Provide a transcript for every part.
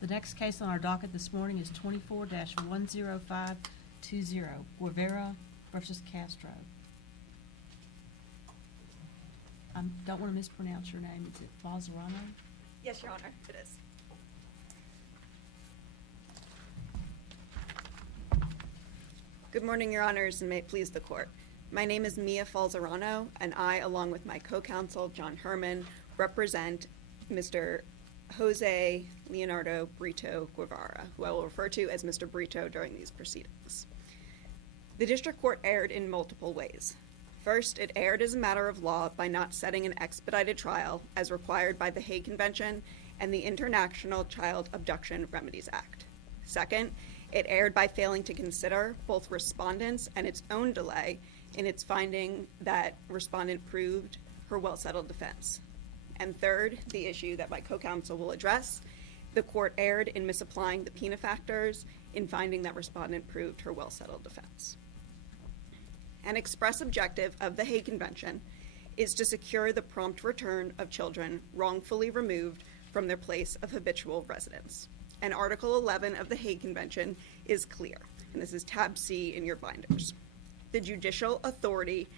The next case on our docket this morning is 24-10520, Guevara versus Castro. I don't want to mispronounce your name. Is it Falzerano? Yes, Your Honor, it is. Good morning, Your Honors, and may it please the Court. My name is Mia Falzerano, and I, along with my co-counsel, John Hermann, represent Mr. Jose Leonardo Brito Guevara, who I will refer to as Mr. Brito during these proceedings. The District Court erred in multiple ways. First, it erred as a matter of law by not setting an expedited trial as required by the Hague Convention and the International Child Abduction Remedies Act. Second, it erred by failing to consider both respondents and its own delay in its finding that respondent proved her well-settled defense. And third, the issue that my co-counsel will address, the court erred in misapplying the PINA factors in finding that respondent proved her well-settled defense. An express objective of the Hague Convention is to secure the prompt return of children wrongfully removed from their place of habitual residence. And Article 11 of the Hague Convention is clear, and this is tab C in your binders. The judicial authority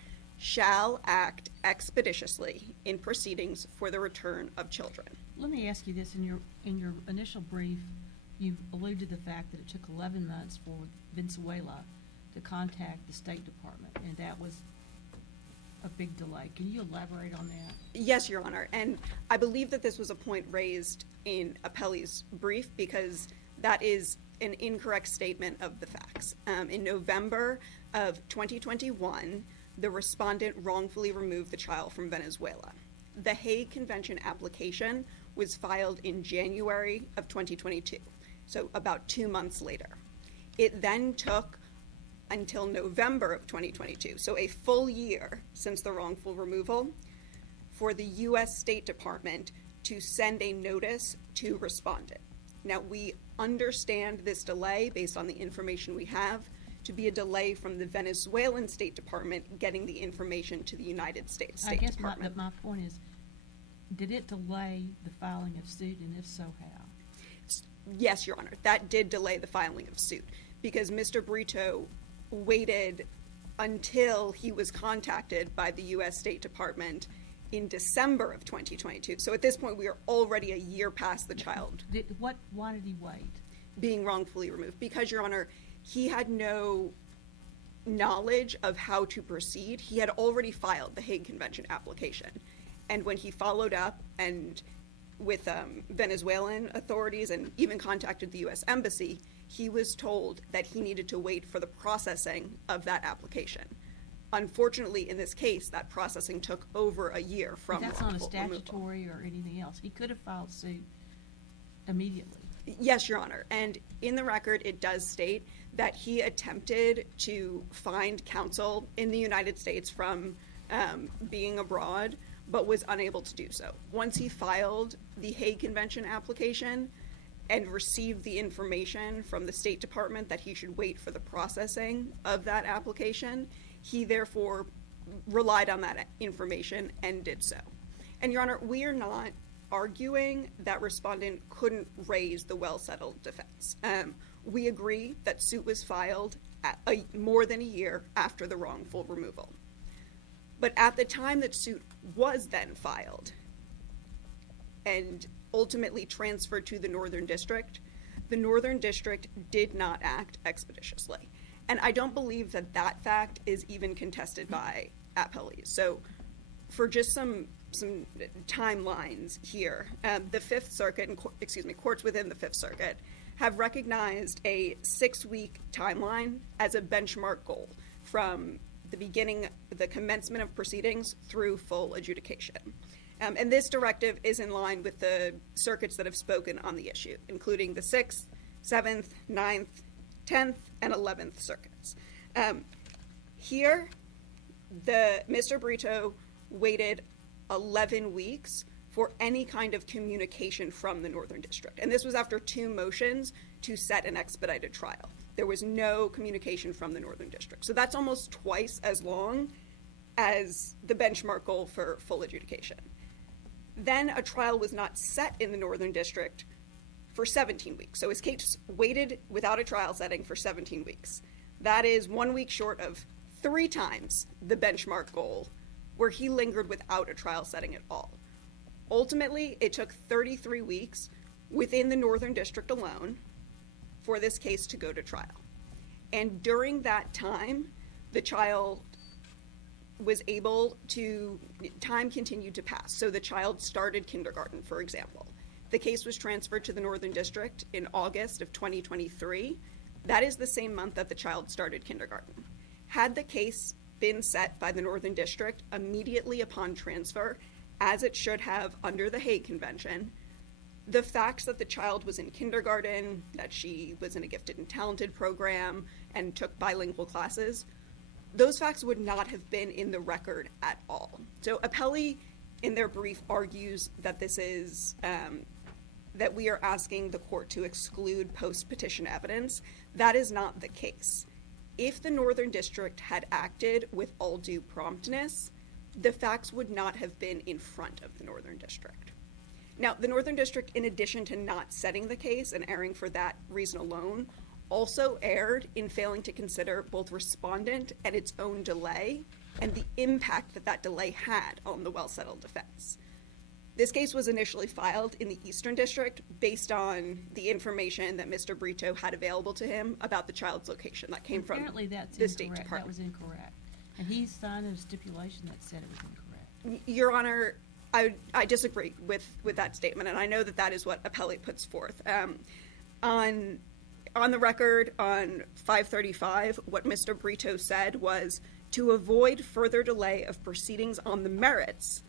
shall act expeditiously in proceedings for the return of children. Let me ask you this. In your initial brief, you alluded to the fact that it took 11 months for Venezuela to contact the State Department, and that was a big delay. Can you elaborate on that? Yes, Your Honor, and I believe that this was a point raised in Appelli's brief because that is an incorrect statement of the facts. In November of 2021, the respondent wrongfully removed the child from Venezuela. The Hague Convention application was filed in January of 2022, so about 2 months later. It then took until November of 2022, so a full year since the wrongful removal, for the U.S. State Department to send a notice to respondent. Now, we understand this delay based on the information we have to be a delay from the Venezuelan State Department getting the information to the United States State Department. I guess my point is, did it delay the filing of suit, and if so, how? Yes, Your Honor, that did delay the filing of suit because Mr. Brito waited until he was contacted by the U.S. State Department in December of 2022. So at this point, we are already a year past the child. Why did he wait? Being wrongfully removed. Because, Your Honor, he had no knowledge of how to proceed. He had already filed the Hague Convention application. And when he followed up and with Venezuelan authorities and even contacted the U.S. Embassy, he was told that he needed to wait for the processing of that application. Unfortunately, in this case, that processing took over a year from But that's not a wrongful removal. statutory or anything else. He could have filed suit immediately. Yes, Your Honor. And in the record, it does state that he attempted to find counsel in the United States from being abroad, but was unable to do so. Once he filed the Hague Convention application and received the information from the State Department that he should wait for the processing of that application, he therefore relied on that information and did so. And Your Honor, we are not arguing that respondent couldn't raise the well-settled defense. We agree that suit was filed more than a year after the wrongful removal. But at the time that suit was then filed and ultimately transferred to the Northern District did not act expeditiously. And I don't believe that that fact is even contested by appellees. So for just some timelines here, the Fifth Circuit, courts within the Fifth Circuit have recognized a 6-week timeline as a benchmark goal from the commencement of proceedings through full adjudication. And this directive is in line with the circuits that have spoken on the issue, including the 6th, 7th, 9th, 10th, and 11th circuits. Here, Mr. Brito waited 11 weeks for any kind of communication from the Northern District. And this was after 2 motions to set an expedited trial. There was no communication from the Northern District. So that's almost twice as long as the benchmark goal for full adjudication. Then a trial was not set in the Northern District for 17 weeks. So his case waited without a trial setting for 17 weeks. That is 1 week short of 3 times the benchmark goal, where he lingered without a trial setting at all. Ultimately, it took 33 weeks within the Northern District alone for this case to go to trial. And during that time, the child was able to, time continued to pass. So the child started kindergarten, for example. The case was transferred to the Northern District in August of 2023. That is the same month that the child started kindergarten. Had the case been set by the Northern District immediately upon transfer, as it should have under the Hague Convention, the facts that the child was in kindergarten, that she was in a gifted and talented program and took bilingual classes, those facts would not have been in the record at all. So appellee in their brief argues that this is, that we are asking the court to exclude post-petition evidence. That is not the case. If the Northern District had acted with all due promptness, the facts would not have been in front of the Northern District. Now, the Northern District, in addition to not setting the case and erring for that reason alone, also erred in failing to consider both respondent and its own delay and the impact that that delay had on the well-settled defense. This case was initially filed in the Eastern District based on the information that Mr. Brito had available to him about the child's location that came from the State Department. That was incorrect. And he signed a stipulation that said it was incorrect. Your Honor, I disagree with that statement, and I know that that is what appellate puts forth. On the record, on 535, what Mr. Brito said was, to avoid further delay of proceedings on the merits,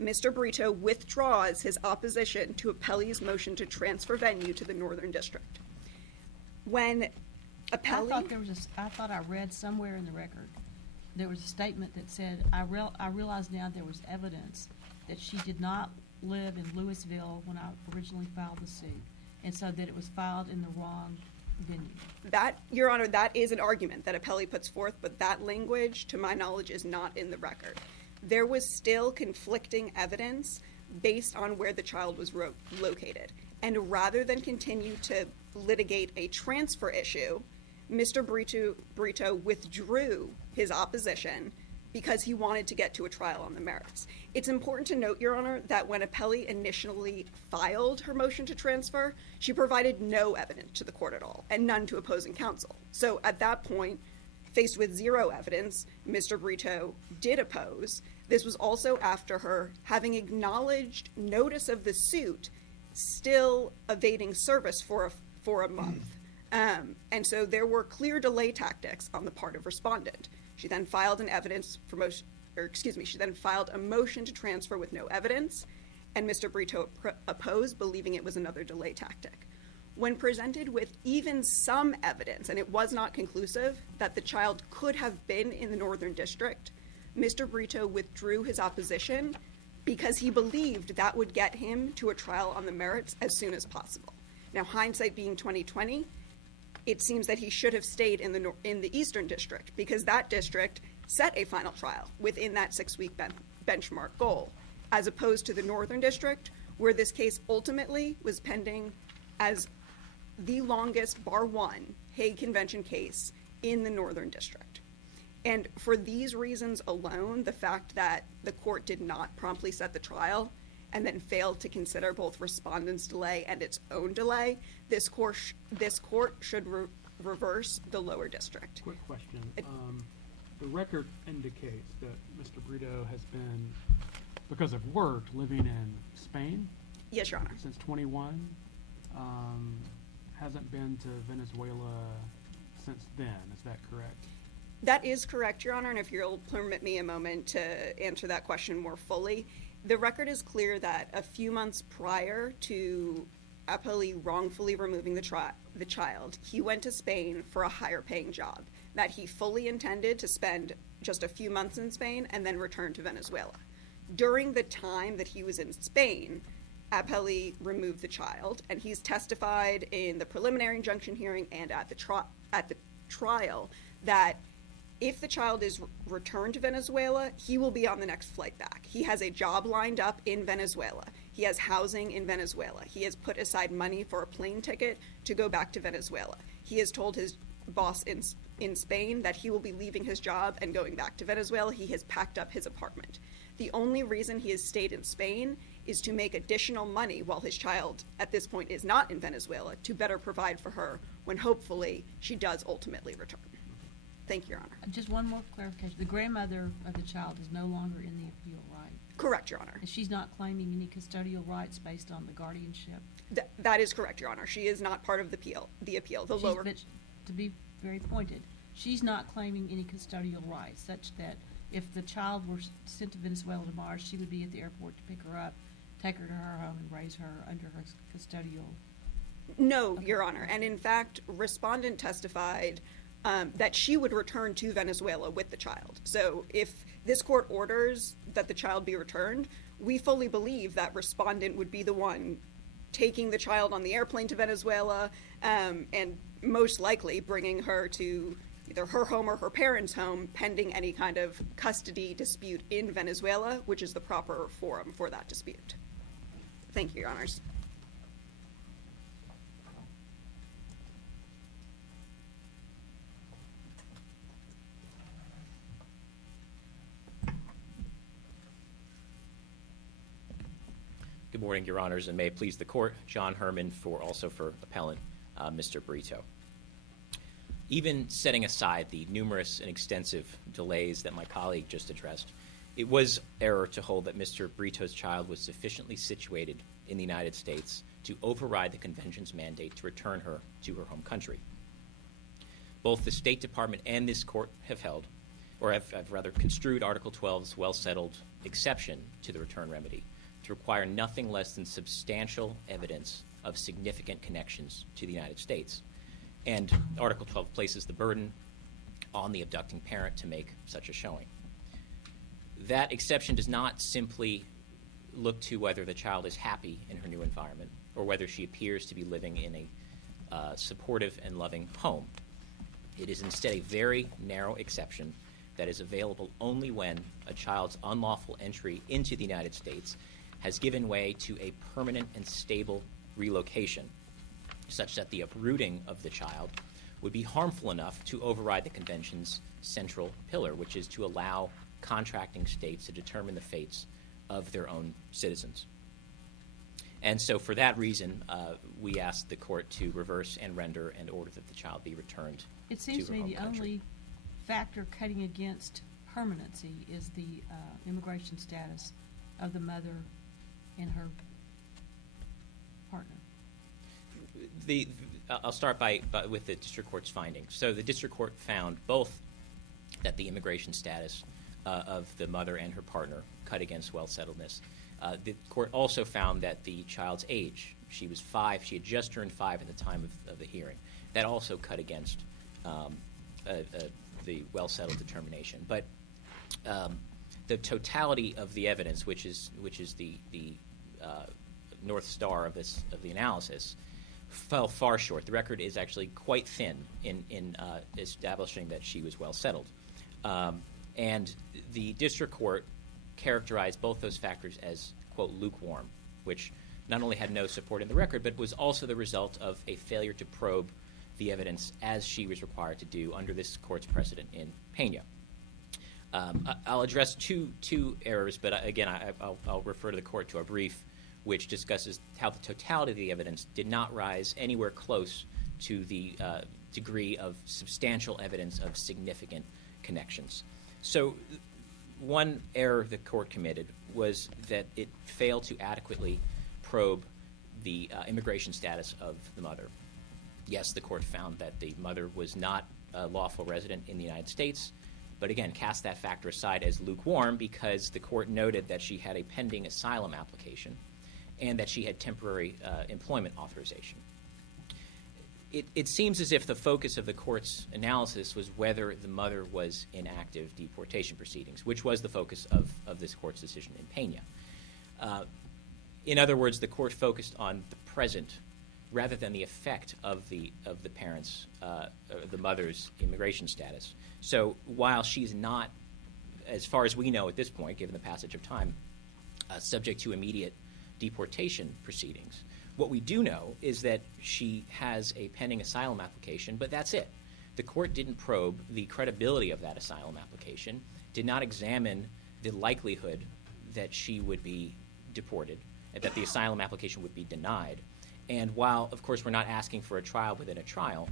Mr. Brito withdraws his opposition to appellee's motion to transfer venue to the Northern District. When appellee... I thought I read somewhere in the record, there was a statement that said, I realize now there was evidence that she did not live in Louisville when I originally filed the suit, and so that it was filed in the wrong venue. That, Your Honor, that is an argument that appellee puts forth, but that language, to my knowledge, is not in the record. There was still conflicting evidence based on where the child was located. And rather than continue to litigate a transfer issue, Mr. Brito withdrew his opposition because he wanted to get to a trial on the merits. It's important to note, Your Honor, that when appellee initially filed her motion to transfer, she provided no evidence to the court at all, and none to opposing counsel. So at that point, faced with zero evidence, Mr. Brito did oppose. This was also after her having acknowledged notice of the suit, still evading service for a month. And so there were clear delay tactics on the part of respondent. She then filed she then filed a motion to transfer with no evidence, and Mr. Brito opposed, believing it was another delay tactic. When presented with even some evidence, and it was not conclusive, that the child could have been in the Northern District, Mr. Brito withdrew his opposition because he believed that would get him to a trial on the merits as soon as possible. Now, hindsight being 20/20, it seems that he should have stayed in the Eastern District because that district set a final trial within that 6-week benchmark goal, as opposed to the Northern District, where this case ultimately was pending as the longest, bar one, Hague Convention case in the Northern District. And for these reasons alone, the fact that the court did not promptly set the trial and then failed to consider both respondent's delay and its own delay, this court should reverse the lower district. Quick question. The record indicates that Mr. Brito has been, because of work, living in Spain? Yes, Your Honor. Since 21. Hasn't been to Venezuela since then. Is that correct? That is correct, Your Honor, and if you'll permit me a moment to answer that question more fully. The record is clear that a few months prior to appellee wrongfully removing the child, he went to Spain for a higher paying job that he fully intended to spend just a few months in Spain and then return to Venezuela. During the time that he was in Spain, appellee removed the child, and he's testified in the preliminary injunction hearing and at the trial that if the child is returned to Venezuela, he will be on the next flight back. He has a job lined up in Venezuela. He has housing in Venezuela. He has put aside money for a plane ticket to go back to Venezuela. He has told his boss in Spain that he will be leaving his job and going back to Venezuela. He has packed up his apartment. The only reason he has stayed in Spain is to make additional money while his child at this point is not in Venezuela, to better provide for her when hopefully she does ultimately return. Thank you, Your Honor. Just one more clarification. The grandmother of the child is no longer in the appeal, right? Correct, Your Honor. And she's not claiming any custodial rights based on the guardianship? That is correct, Your Honor. She is not part of the appeal. But to be very pointed, she's not claiming any custodial rights, such that if the child were sent to Venezuela tomorrow, she would be at the airport to pick her up, take her to her home, and raise her under her custodial. No, Your Honor. And in fact, respondent testified that she would return to Venezuela with the child. So if this court orders that the child be returned, we fully believe that respondent would be the one taking the child on the airplane to Venezuela, and most likely bringing her to either her home or her parents' home, pending any kind of custody dispute in Venezuela, which is the proper forum for that dispute. Thank you, Your Honors. Good morning, Your Honors, and may it please the Court. John Hermann also for appellant Mr. Brito. Even setting aside the numerous and extensive delays that my colleague just addressed, it was error to hold that Mr. Brito's child was sufficiently situated in the United States to override the Convention's mandate to return her to her home country. Both the State Department and this Court have held, or have rather construed Article 12's well-settled exception to the return remedy to require nothing less than substantial evidence of significant connections to the United States. And Article 12 places the burden on the abducting parent to make such a showing. That exception does not simply look to whether the child is happy in her new environment or whether she appears to be living in a supportive and loving home. It is instead a very narrow exception that is available only when a child's unlawful entry into the United States has given way to a permanent and stable relocation, such that the uprooting of the child would be harmful enough to override the Convention's central pillar, which is to allow contracting states to determine the fates of their own citizens. And so for that reason, we asked the Court to reverse and render and order that the child be returned It seems to to her me home the country. only factor cutting against permanency is the immigration status of the mother and her partner. I'll start with the district court's findings. So the district court found both that the immigration status of the mother and her partner cut against well-settledness. The court also found that the child's age, she was 5, she had just turned 5 at the time of the hearing. That also cut against the well-settled determination. But the totality of the evidence, which is the North Star of the analysis, fell far short. The record is actually quite thin in establishing that she was well settled. And the district court characterized both those factors as, quote, lukewarm, which not only had no support in the record, but was also the result of a failure to probe the evidence as she was required to do under this court's precedent in Pena. I'll address two errors, but again, I'll refer to the court to a brief which discusses how the totality of the evidence did not rise anywhere close to the degree of substantial evidence of significant connections. So one error the court committed was that it failed to adequately probe the immigration status of the mother. Yes, the court found that the mother was not a lawful resident in the United States, but again, cast that factor aside as lukewarm because the court noted that she had a pending asylum application and that she had temporary employment authorization. It seems as if the focus of the court's analysis was whether the mother was in active deportation proceedings, which was the focus of this court's decision in Pena. In other words, the court focused on the present rather than the effect of the parents, the mother's immigration status. So while she's not, as far as we know at this point, given the passage of time, subject to immediate deportation proceedings. What we do know is that she has a pending asylum application, but that's it. The court didn't probe the credibility of that asylum application, did not examine the likelihood that she would be deported, that the asylum application would be denied. And while, of course, we're not asking for a trial within a trial,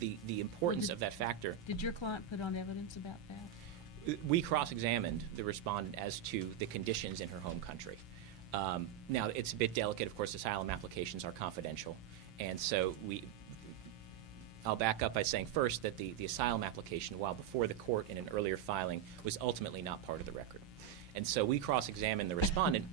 the importance of that factor. Did your client put on evidence about that? We cross-examined the respondent as to the conditions in her home country. Now, it's a bit delicate. Of course, asylum applications are confidential. And so I'll back up by saying first that the asylum application, while before the court in an earlier filing, was ultimately not part of the record. And so we cross-examined the respondent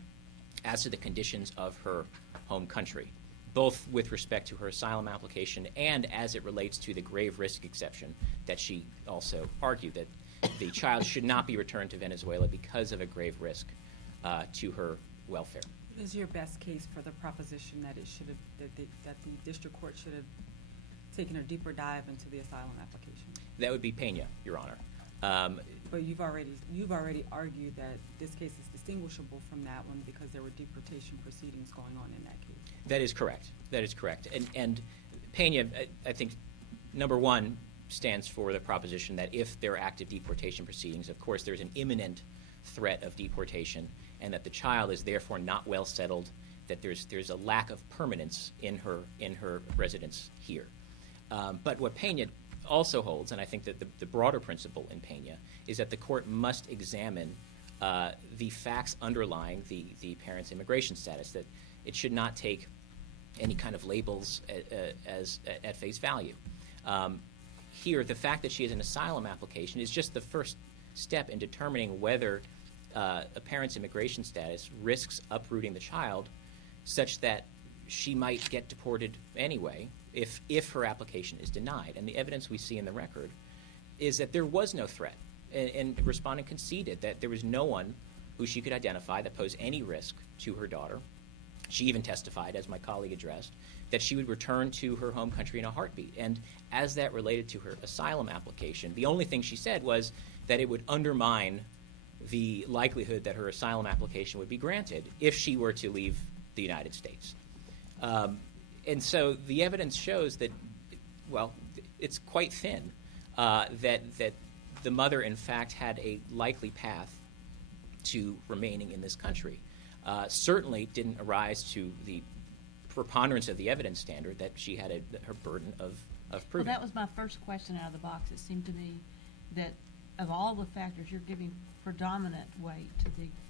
as to the conditions of her home country, both with respect to her asylum application and as it relates to the grave risk exception that she also argued that the child should not be returned to Venezuela because of a grave risk to her welfare. What is your best case for the proposition that it should have that the district court should have taken a deeper dive into the asylum application? That would be Pena, Your Honor. But you've already argued that this case is distinguishable from that one because there were deportation proceedings going on in that case. That is correct. That is correct. And Pena, I think, number one, stands for the proposition that if there are active deportation proceedings, of course, there's an imminent threat of deportation, and that the child is therefore not well settled, that there's a lack of permanence in her residence here. But what Pena also holds, and I think that the broader principle in Pena, is that the court must examine the facts underlying the parent's immigration status, that it should not take any kind of labels as at face value. Here, the fact that she has an asylum application is just the first step in determining whether a parent's immigration status risks uprooting the child such that she might get deported anyway if her application is denied. And the evidence we see in the record is that there was no threat. And the respondent conceded that there was no one who she could identify that posed any risk to her daughter. She even testified, as my colleague addressed, that she would return to her home country in a heartbeat. And as that related to her asylum application, the only thing she said was that it would undermine the likelihood that her asylum application would be granted if she were to leave the United States. And so the evidence shows that, well, it's quite thin, that the mother, in fact, had a likely path to remaining in this country. Certainly didn't arise to the preponderance of the evidence standard that she had her burden of proving. Well, that was my first question out of the box. It seemed to me that of all the factors, you're giving predominant weight to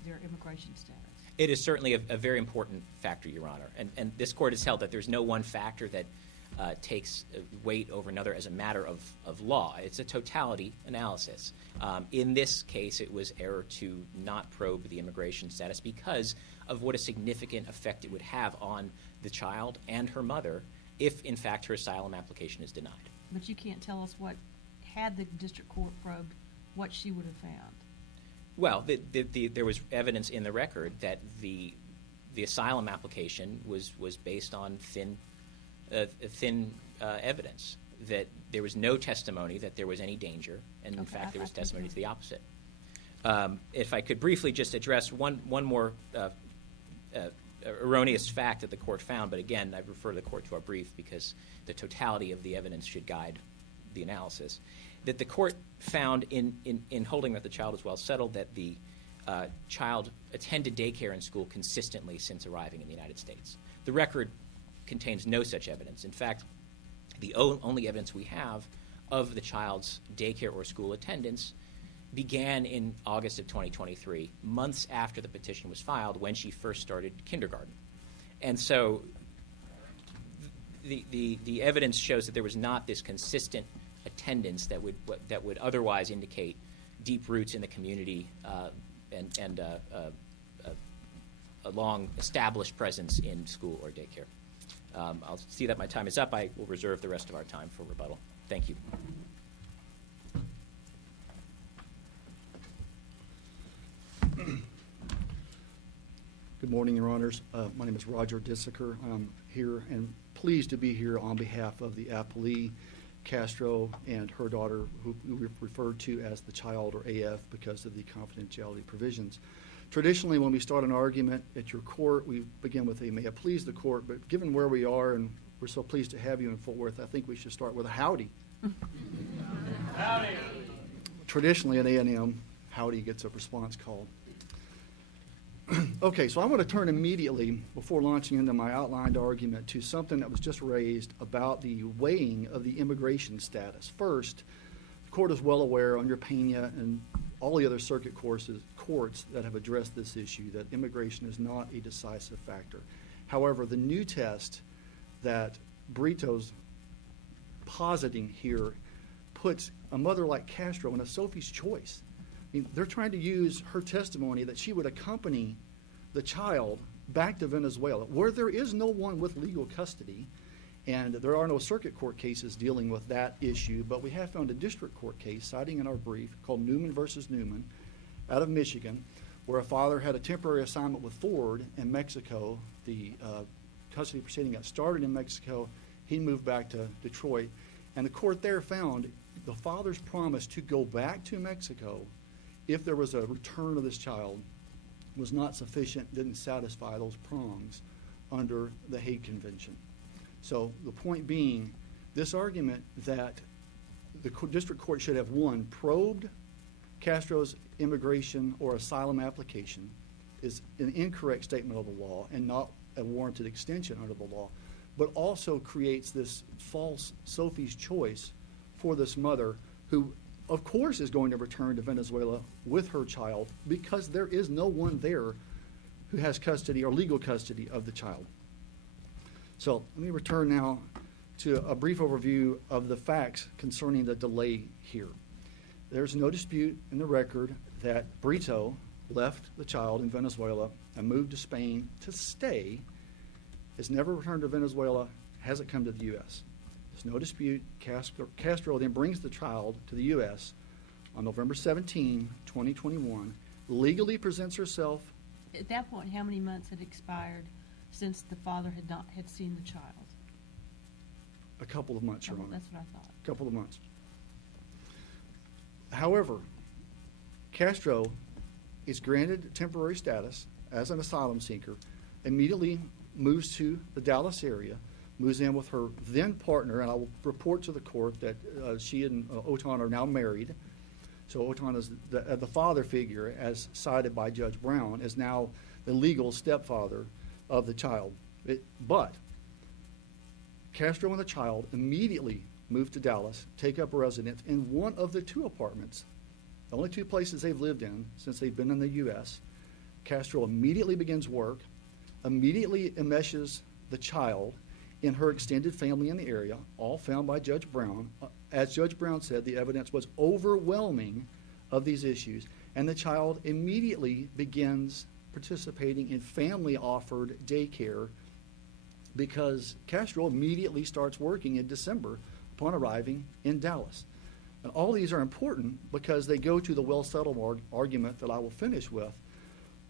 their immigration status. It is certainly a very important factor, Your Honor. And this court has held that there's no one factor that takes weight over another as a matter of law. It's a totality analysis. In this case, it was error to not probe the immigration status because of what a significant effect it would have on the child and her mother if, in fact, her asylum application is denied. But you can't tell us had the district court probed, what she would have found. Well, there was evidence in the record that the asylum application was based on thin evidence, that there was no testimony that there was any danger, and in fact there was testimony to the opposite. If I could briefly just address one more erroneous fact that the court found, but again, I refer the court to our brief because the totality of the evidence should guide the analysis, that the court found in holding that the child was well settled that the child attended daycare and school consistently since arriving in the United States. The record contains no such evidence. In fact, the only evidence we have of the child's daycare or school attendance began in August of 2023, months after the petition was filed, when she first started kindergarten. And so the evidence shows that there was not this consistent attendance that would otherwise indicate deep roots in the community and a long established presence in school or daycare. I'll see that my time is up. I will reserve the rest of our time for rebuttal. Thank you. Good morning, Your Honors. My name is Roger Diseker. I'm here and pleased to be here on behalf of the appellee, Castro, and her daughter, who we refer to as the child or AF because of the confidentiality provisions. Traditionally, when we start an argument at your court, we begin with a may it please the court, but given where we are and we're so pleased to have you in Fort Worth, I think we should start with a howdy. Howdy. Traditionally at A&M, howdy gets a response call. Okay, so I want to turn immediately, before launching into my outlined argument, to something that was just raised about the weighing of the immigration status. First, the court is well aware under Pena and all the other circuit courts that have addressed this issue that immigration is not a decisive factor. However, the new test that Brito's positing here puts a mother like Castro in a Sophie's choice. I mean, they're trying to use her testimony that she would accompany the child back to Venezuela, where there is no one with legal custody, and there are no circuit court cases dealing with that issue, but we have found a district court case citing in our brief called Newman versus Newman out of Michigan, where a father had a temporary assignment with Ford in Mexico. The custody proceeding got started in Mexico. He moved back to Detroit, and the court there found the father's promise to go back to Mexico if there was a return of this child was not sufficient, didn't satisfy those prongs under the Hague Convention. So the point being, this argument that the district court should have, one, probed Castro's immigration or asylum application is an incorrect statement of the law and not a warranted extension under the law, but also creates this false Sophie's choice for this mother who, of course, is going to return to Venezuela with her child because there is no one there who has custody or legal custody of the child. So let me return now to a brief overview of the facts concerning the delay here. There's no dispute in the record that Brito left the child in Venezuela and moved to Spain to stay, has never returned to Venezuela, hasn't come to the U.S. There's no dispute. Castro then brings the child to the U.S. on November 17, 2021, legally presents herself. At that point, how many months had expired since the father had seen the child? A couple of months, Your Honor. That's what I thought. A couple of months. However, Castro is granted temporary status as an asylum seeker, immediately moves to the Dallas area, moves in with her then partner, and I will report to the court that she and Otan are now married. So Otan is the father figure, as cited by Judge Brown, is now the legal stepfather of the child. But Castro and the child immediately move to Dallas, take up residence in one of the two apartments, the only two places they've lived in since they've been in the U.S. Castro immediately begins work, immediately enmeshes the child in her extended family in the area, all found by Judge Brown. As Judge Brown said, the evidence was overwhelming of these issues, and the child immediately begins participating in family-offered daycare because Castro immediately starts working in December upon arriving in Dallas. And all these are important because they go to the well-settled argument that I will finish with,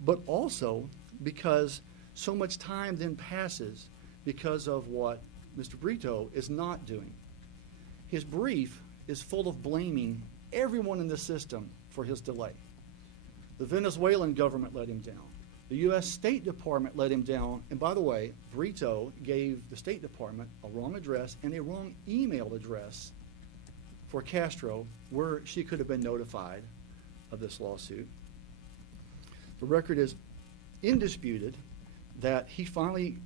but also because so much time then passes because of what Mr. Brito is not doing. His brief is full of blaming everyone in the system for his delay. The Venezuelan government let him down. The U.S. State Department let him down. And by the way, Brito gave the State Department a wrong address and a wrong email address for Castro where she could have been notified of this lawsuit. The record is indisputed that he finally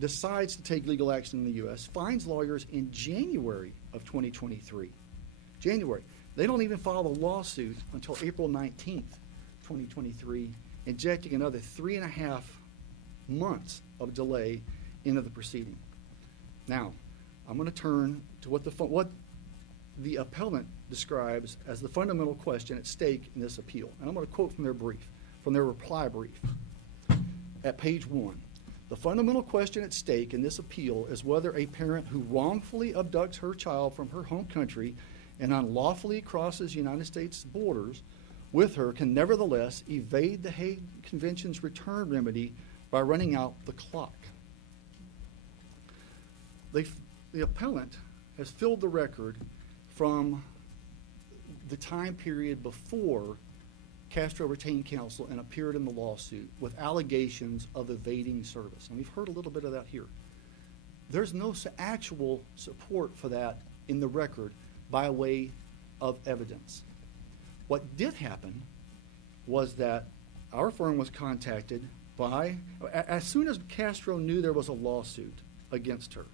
decides to take legal action in the U.S., finds lawyers in January of 2023. January. They don't even file the lawsuit until April 19th, 2023, injecting another 3.5 months of delay into the proceeding. Now, I'm going to turn to what the appellant describes as the fundamental question at stake in this appeal. And I'm going to quote from their reply brief at page 1. The fundamental question at stake in this appeal is whether a parent who wrongfully abducts her child from her home country and unlawfully crosses United States borders with her can nevertheless evade the Hague Convention's return remedy by running out the clock. The appellant has filled the record from the time period before Castro retained counsel and appeared in the lawsuit with allegations of evading service. And we've heard a little bit of that here. There's no actual support for that in the record by way of evidence. What did happen was that our firm was contacted by, as soon as Castro knew there was a lawsuit against her,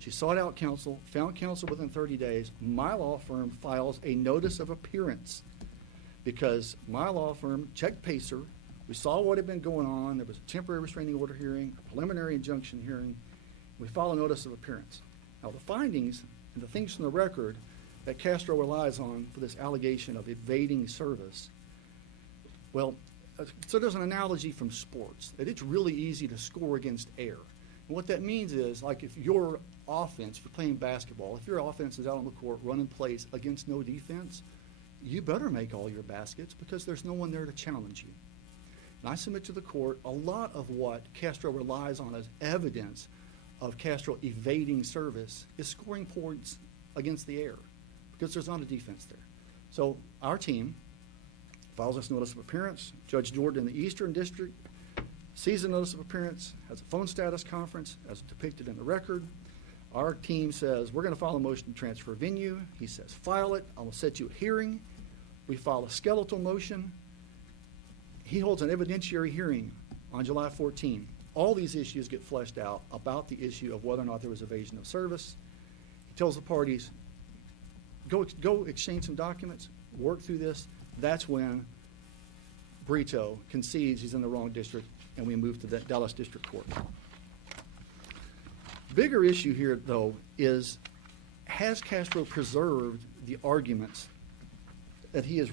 she sought out counsel, found counsel within 30 days. My law firm files a notice of appearance because my law firm checked Pacer. We saw what had been going on. There was a temporary restraining order hearing, a preliminary injunction hearing. We filed a notice of appearance. Now, the findings and the things from the record that Castro relies on for this allegation of evading service, well, so there's an analogy from sports, that it's really easy to score against air. And what that means is, like if your offense, if you're playing basketball, if your offense is out on the court running plays against no defense, you better make all your baskets because there's no one there to challenge you. And I submit to the court a lot of what Castro relies on as evidence of Castro evading service is scoring points against the air because there's not a defense there. So our team files this notice of appearance. Judge Jordan in the Eastern District sees the notice of appearance, has a phone status conference as depicted in the record. Our team says, we're going to file a motion to transfer venue. He says, file it. I will set you a hearing. We file a skeletal motion. He holds an evidentiary hearing on July 14. All these issues get fleshed out about the issue of whether or not there was evasion of service. He tells the parties, go exchange some documents, work through this. That's when Brito concedes he's in the wrong district, and we move to the Dallas District Court. Bigger issue here, though, is has Castro preserved the arguments that he is,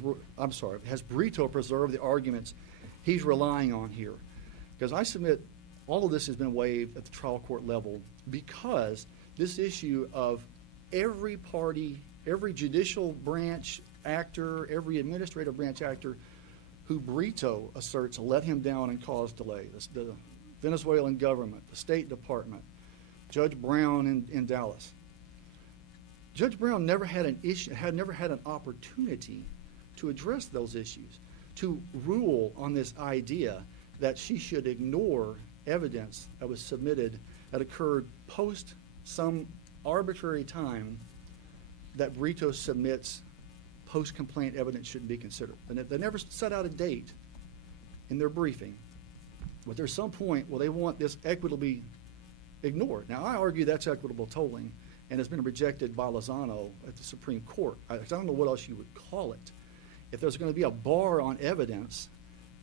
has Brito preserved the arguments he's relying on here? Because I submit all of this has been waived at the trial court level because this issue of every party, every judicial branch actor, every administrative branch actor who Brito asserts let him down and caused delay, the Venezuelan government, the State Department, Judge Brown in Dallas. Judge Brown never had an opportunity to address those issues, to rule on this idea that she should ignore evidence that was submitted that occurred post some arbitrary time that Brito submits post-complaint evidence shouldn't be considered. And they never set out a date in their briefing, but there's some point where they want this equitably ignored. Now, I argue that's equitable tolling and has been rejected by Lozano at the Supreme Court. I don't know what else you would call it. If there's going to be a bar on evidence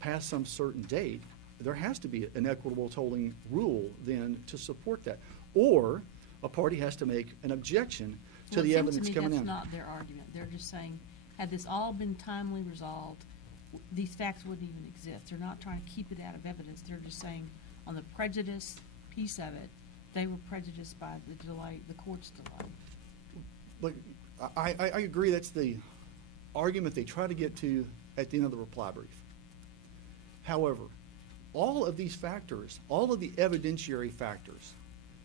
past some certain date, there has to be an equitable tolling rule then to support that. Or a party has to make an objection to the evidence coming in. That's not their argument. They're just saying, had this all been timely resolved, these facts wouldn't even exist. They're not trying to keep it out of evidence. They're just saying on the prejudice piece of it, they were prejudiced by the delay, the court's delay. But I agree that's the argument they try to get to at the end of the reply brief. However, all of these factors, all of the evidentiary factors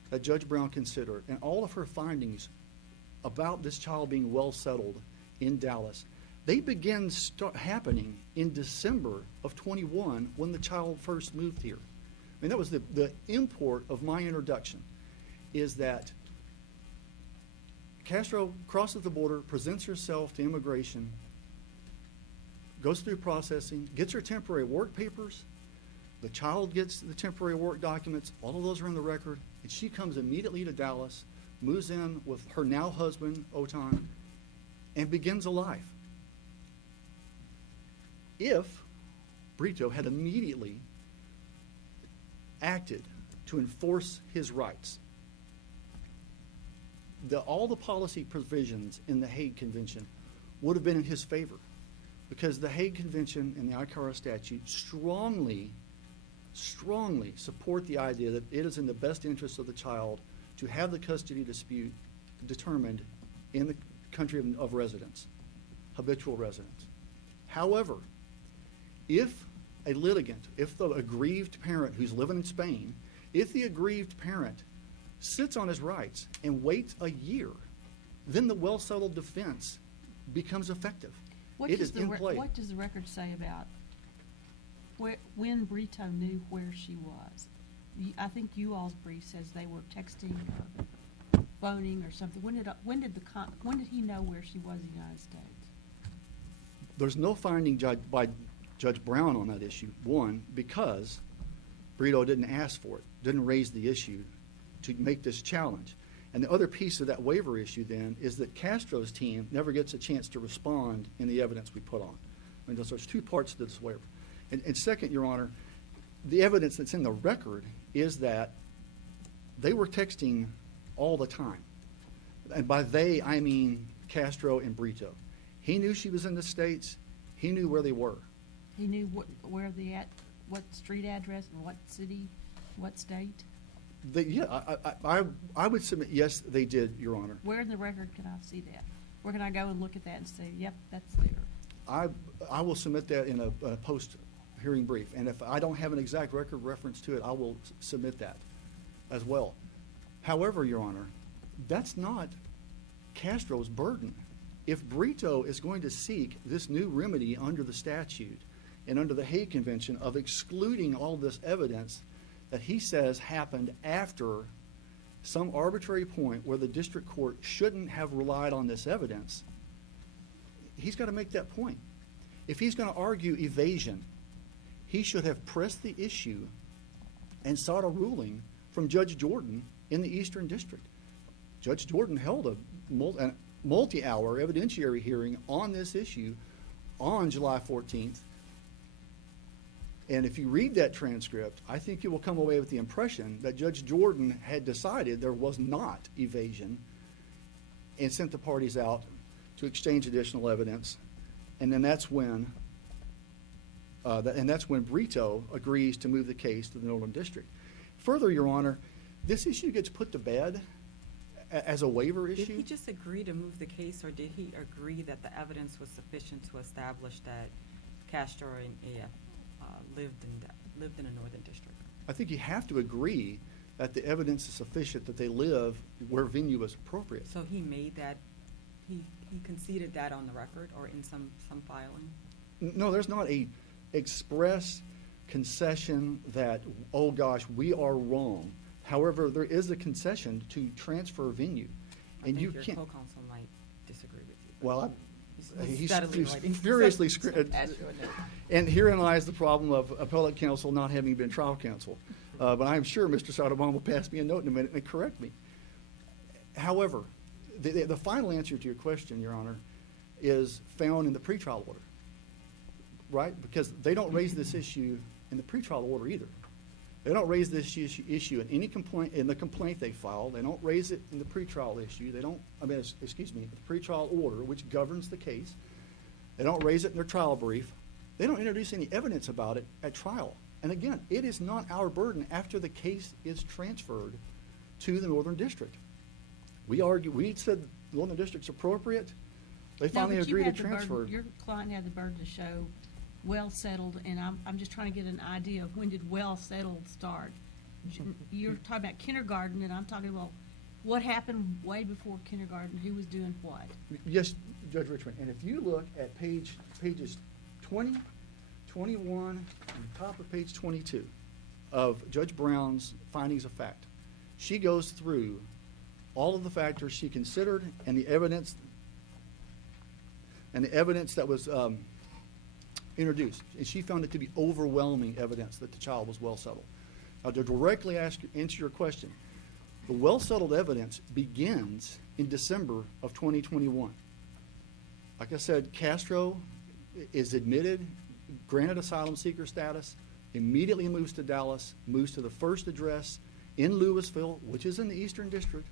that Judge Brown considered and all of her findings about this child being well settled in Dallas, they begin happening in December of 21 when the child first moved here. I mean, that was the import of my introduction, is that Castro crosses the border, presents herself to immigration, goes through processing, gets her temporary work papers, the child gets the temporary work documents, all of those are in the record, and she comes immediately to Dallas, moves in with her now husband, Otan, and begins a life. If Brito had immediately acted to enforce his rights, all the policy provisions in the Hague Convention would have been in his favor, because the Hague Convention and the ICARA statute strongly support the idea that it is in the best interest of the child to have the custody dispute determined in the country of residence, habitual residence. However, if a litigant, if the aggrieved parent who's living in Spain, if the aggrieved parent sits on his rights and waits a year, then the well-settled defense becomes effective. What It does is the in re- play. What does the record say about when Brito knew where she was? I think you all's brief says they were texting or phoning or something. When did he know where she was in the United States? There's no finding by Judge Brown on that issue. One, because Brito didn't ask for it, didn't raise the issue to make this challenge. And the other piece of that waiver issue then is that Castro's team never gets a chance to respond in the evidence we put on. I mean, there's two parts to this waiver. And second, Your Honor, the evidence that's in the record is that they were texting all the time. And by they, I mean Castro and Brito. He knew she was in the States. He knew where they were. He knew what street address, and what city, what state? I would submit, yes, they did, Your Honor. Where in the record can I see that? Where can I go and look at that and say, yep, that's there? I will submit that in a post-hearing brief. And if I don't have an exact record reference to it, I will submit that as well. However, Your Honor, that's not Castro's burden. If Brito is going to seek this new remedy under the statute and under the Hague Convention of excluding all this evidence that he says happened after some arbitrary point where the district court shouldn't have relied on this evidence, he's got to make that point. If he's going to argue evasion, he should have pressed the issue and sought a ruling from Judge Jordan in the Eastern District. Judge Jordan held a multi-hour evidentiary hearing on this issue on July 14th. And if you read that transcript, I think you will come away with the impression that Judge Jordan had decided there was not evasion and sent the parties out to exchange additional evidence. And then that's when Brito agrees to move the case to the Northern District. Further, Your Honor, this issue gets put to bed as a waiver issue. Did he just agree to move the case, or did he agree that the evidence was sufficient to establish that Castro and AF lived in a Northern District? I think you have to agree that the evidence is sufficient that they live where venue is appropriate. So he made that, he conceded that on the record or in some filing? No, there's not a express concession that, oh gosh, we are wrong. However, there is a concession to transfer venue. I And think you your can't. co-counsel might disagree with you. but Well, he's he's steadily furiously writing. and herein lies the problem of appellate counsel not having been trial counsel. But I'm sure Mr. Sotomayor will pass me a note in a minute and correct me. However, the final answer to your question, Your Honor, is found in the pretrial order, right? Because they don't raise this issue in the pretrial order either. They don't raise this issue in any complaint, in the complaint they file. They don't raise it in the pretrial issue. They don't, the pretrial order, which governs the case. They don't raise it in their trial brief. They don't introduce any evidence about it at trial. And again, it is not our burden after the case is transferred to the Northern District. We said the Northern District's appropriate. They finally agreed to transfer. Your client had the burden to show well settled, and I'm just trying to get an idea of when did well settled start. You're talking about kindergarten, and I'm talking about what happened way before kindergarten, who was doing what. Yes, Judge Richman. And if you look at pages 20, 21, and top of page 22 of Judge Brown's findings of fact, she goes through all of the factors she considered and the evidence that was introduced, and she found it to be overwhelming evidence that the child was well settled. Now, to directly answer your question, the well settled evidence begins in December of 2021. Like I said, Castro is admitted, granted asylum seeker status, immediately moves to Dallas, moves to the first address in Louisville, which is in the Eastern District,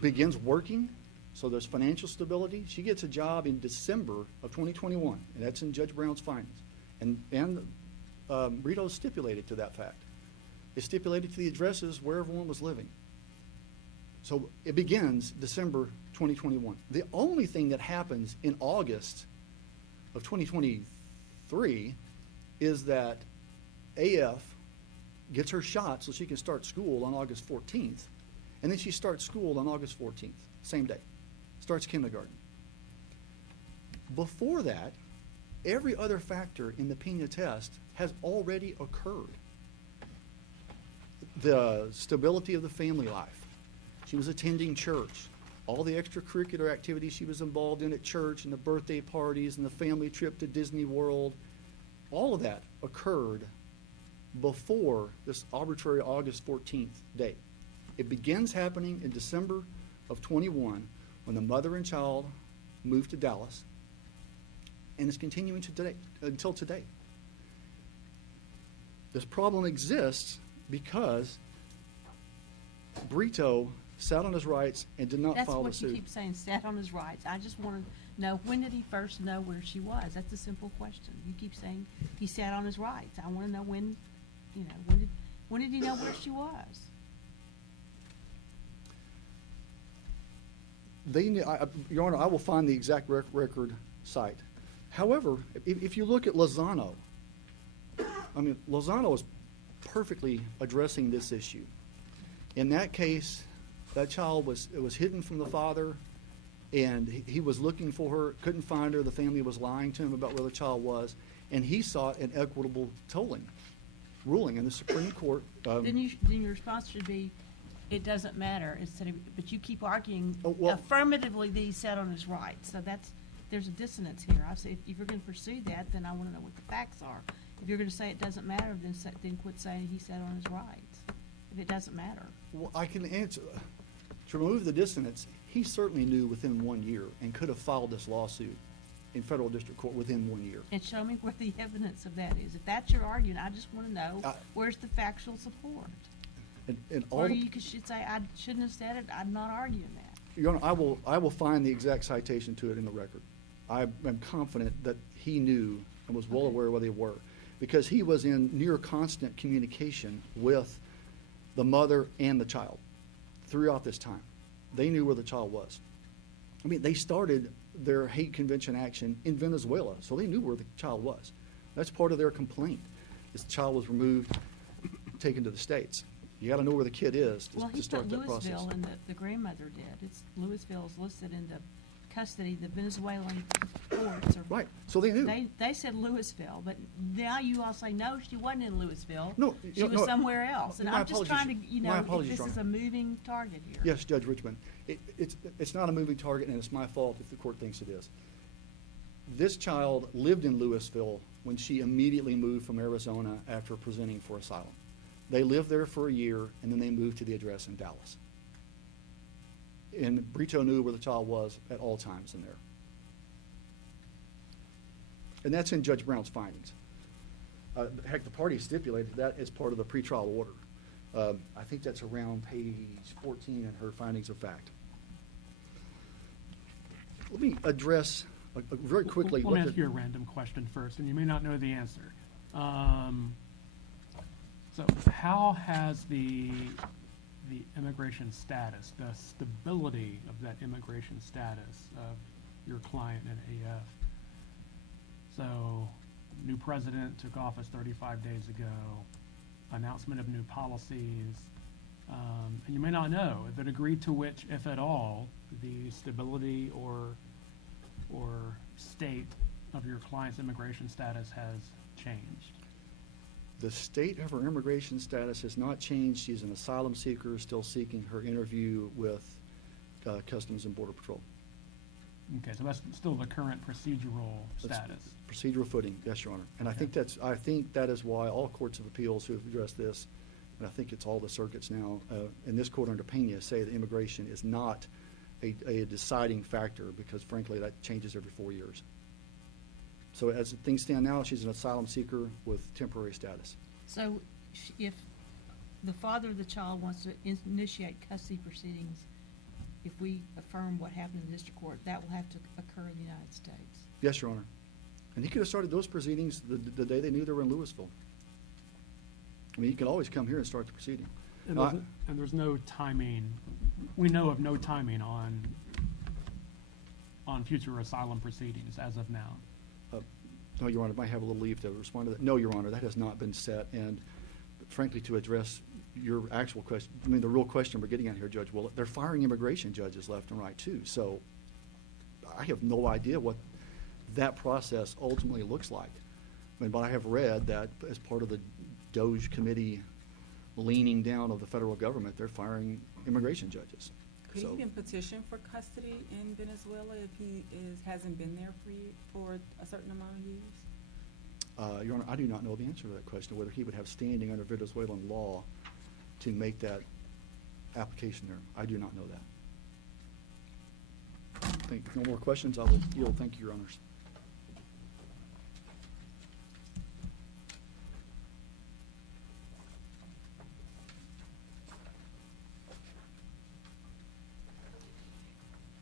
begins working. So there's financial stability. She gets a job in December of 2021, and that's in Judge Brown's findings. And Brito stipulated to that fact. It stipulated to the addresses where everyone was living. So it begins December 2021. The only thing that happens in August of 2023 is that AF gets her shot so she can start school on August 14th, and then she starts school on August 14th, same day. Starts kindergarten. Before that, every other factor in the Pena test has already occurred. The stability of the family life. She was attending church. All the extracurricular activities she was involved in at church and the birthday parties and the family trip to Disney World, all of that occurred before this arbitrary August 14th date. It begins happening in December of 21 when the mother and child moved to Dallas, and it's continuing to today, until today. This problem exists because Brito sat on his rights and did not That's file the what you suit. keep saying, sat on his rights. I just want to know, when did he first know where she was? That's a simple question. You keep saying he sat on his rights. I want to know when, when did he know where she was? Your Honor, I will find the exact record site. However, if you look at Lozano, Lozano is perfectly addressing this issue. In that case, that child was hidden from the father, and he was looking for her, couldn't find her. The family was lying to him about where the child was, and he sought an equitable tolling ruling in the Supreme Court. Then your response should be, it doesn't matter, but you keep arguing Well, affirmatively that he sat on his rights. So there's a dissonance here. I say, if you're going to pursue that, then I want to know what the facts are. If you're going to say it doesn't matter, then quit saying he sat on his rights. If it doesn't matter. Well, I can answer. To remove the dissonance, he certainly knew within 1 year and could have filed this lawsuit in federal district court within 1 year. And show me where the evidence of that is. If that's your argument, I just want to know where's the factual support. And all Or you should say, I shouldn't have said it, I'm not arguing that. Your Honor, I will find the exact citation to it in the record. I am confident that he knew and was well aware where they were, because he was in near constant communication with the mother and the child throughout this time. They knew where the child was. They started their hate convention action in Venezuela, so they knew where the child was. That's part of their complaint. This child was removed, taken to the States. You got to know where the kid is to start that process. Well, he put Louisville, and the grandmother did. Louisville is listed in the custody. The Venezuelan courts are. Right, so they knew. They said Louisville, but now you all say, no, she wasn't in Louisville. No, she was somewhere else. And my I'm just apologies, trying to, my apologies, if Your this is Honor. a moving target here. Yes, Judge Richman. It's not a moving target, and it's my fault if the court thinks it is. This child lived in Louisville when she immediately moved from Arizona after presenting for asylum. They lived there for a year, and then they moved to the address in Dallas. And Brito knew where the child was at all times in there. And that's in Judge Brown's findings. Heck, the party stipulated that as part of the pretrial order. I think that's around page 14 in her findings of fact. Let me address very quickly. Let me ask you a random question first, and you may not know the answer. So how has the immigration status, the stability of that immigration status of your client at AF? So, new president took office 35 days ago, announcement of new policies, and you may not know the degree to which, if at all, the stability or state of your client's immigration status has changed. The state of her immigration status has not changed. She's an asylum seeker, still seeking her interview with Customs and Border Patrol. Okay, so that's still the current procedural status. Procedural footing, yes, Your Honor. And I think that is why all courts of appeals who have addressed this, and I think it's all the circuits now, in this court under Pena, say that immigration is not a deciding factor, because frankly that changes every 4 years. So as things stand now, she's an asylum seeker with temporary status. So if the father of the child wants to initiate custody proceedings, if we affirm what happened in the district court, that will have to occur in the United States. Yes, Your Honor. And he could have started those proceedings the day they knew they were in Louisville. He can always come here and start the proceeding. And there's no timing. We know of no timing on future asylum proceedings as of now. No, Your Honor, I might have a little leave to respond to that. No, Your Honor, that has not been set. And frankly, to address your actual question, the real question we're getting at here, Judge Willett, they're firing immigration judges left and right too. So I have no idea what that process ultimately looks like. I mean, but I have read that as part of the Doge committee leaning down of the federal government, they're firing immigration judges. Could he So- even petition for custody in Venezuela if he hasn't been there for a certain amount of years? Your Honor, I do not know the answer to that question, whether he would have standing under Venezuelan law to make that application there. I do not know that. Think no more questions. I will yield. Thank you, Your Honors.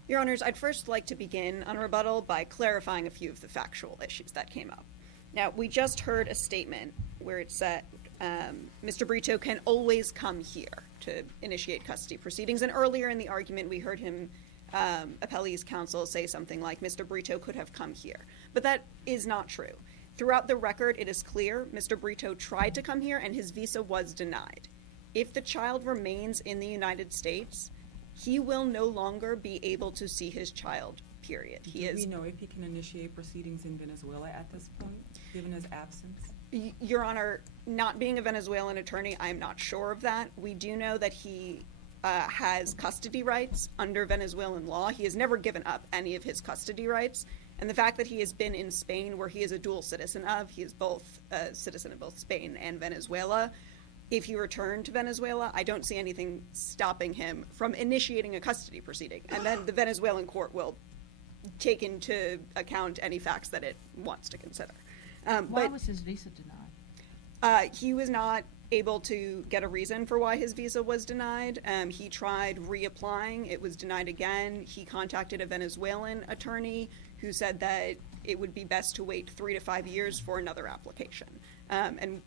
Your Honors, I'd first like to begin on a rebuttal by clarifying a few of the factual issues that came up. Now, we just heard a statement where it said Mr. Brito can always come here to initiate custody proceedings, and earlier in the argument we heard him, appellee's counsel, say something like Mr. Brito could have come here. But that is not true. Throughout the record, it is clear Mr. Brito tried to come here and his visa was denied. If the child remains in the United States, he will no longer be able to see his child, period. Do we know if he can initiate proceedings in Venezuela at this point, given his absence? Your Honor, not being a Venezuelan attorney, I'm not sure of that. We do know that he has custody rights under Venezuelan law. He has never given up any of his custody rights. And the fact that he has been in Spain, where he is a dual citizen of, he is both a citizen of both Spain and Venezuela. If he returned to Venezuela, I don't see anything stopping him from initiating a custody proceeding. And then the Venezuelan court will take into account any facts that it wants to consider. Why was his visa denied? He was not able to get a reason for why his visa was denied. He tried reapplying. It was denied again. He contacted a Venezuelan attorney who said that it would be best to wait 3 to 5 years for another application. And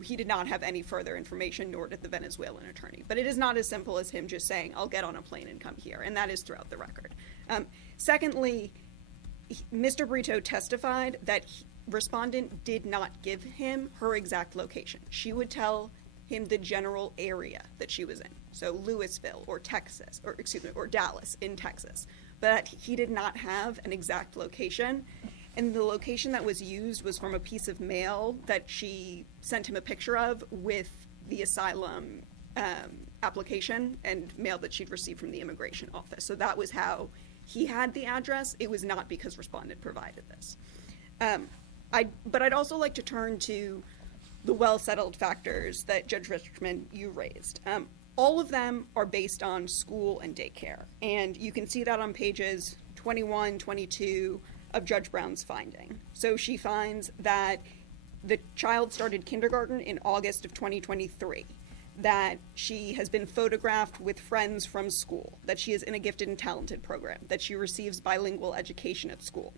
he did not have any further information, nor did the Venezuelan attorney. But it is not as simple as him just saying, I'll get on a plane and come here, and that is throughout the record. Secondly, Mr. Brito testified that respondent did not give him her exact location. She would tell him the general area that she was in, so Louisville or Texas, or Dallas in Texas. But he did not have an exact location. And the location that was used was from a piece of mail that she sent him a picture of with the asylum application and mail that she'd received from the immigration office. So that was how he had the address. It was not because respondent provided this. But I'd also like to turn to the well-settled factors that Judge Richman, you raised. All of them are based on school and daycare. And you can see that on pages 21, 22, of Judge Brown's finding. So she finds that the child started kindergarten in August of 2023, that she has been photographed with friends from school, that she is in a gifted and talented program, that she receives bilingual education at school,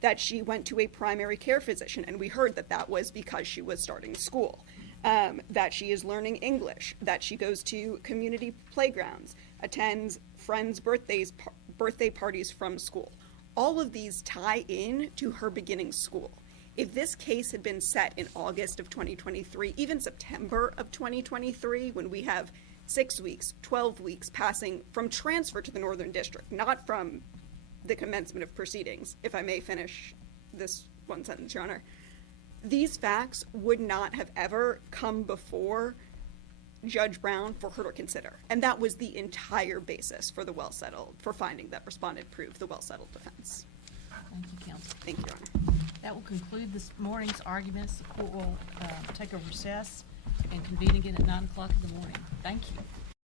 that she went to a primary care physician, and we heard that that was because she was starting school, that she is learning English, that she goes to community playgrounds, attends friends' birthday parties from school. All of these tie in to her beginning school. If this case had been set in August of 2023, even September of 2023, when we have 6 weeks, 12 weeks passing from transfer to the Northern District, not from the commencement of proceedings, if I may finish this one sentence, Your Honor, these facts would not have ever come before Judge Brown for her to consider. And that was the entire basis for the well-settled, for finding that respondent proved the well-settled defense. Thank you, counsel. Thank you, Your Honor. That will conclude this morning's arguments. The court will take a recess and convene again at 9 o'clock in the morning. Thank you.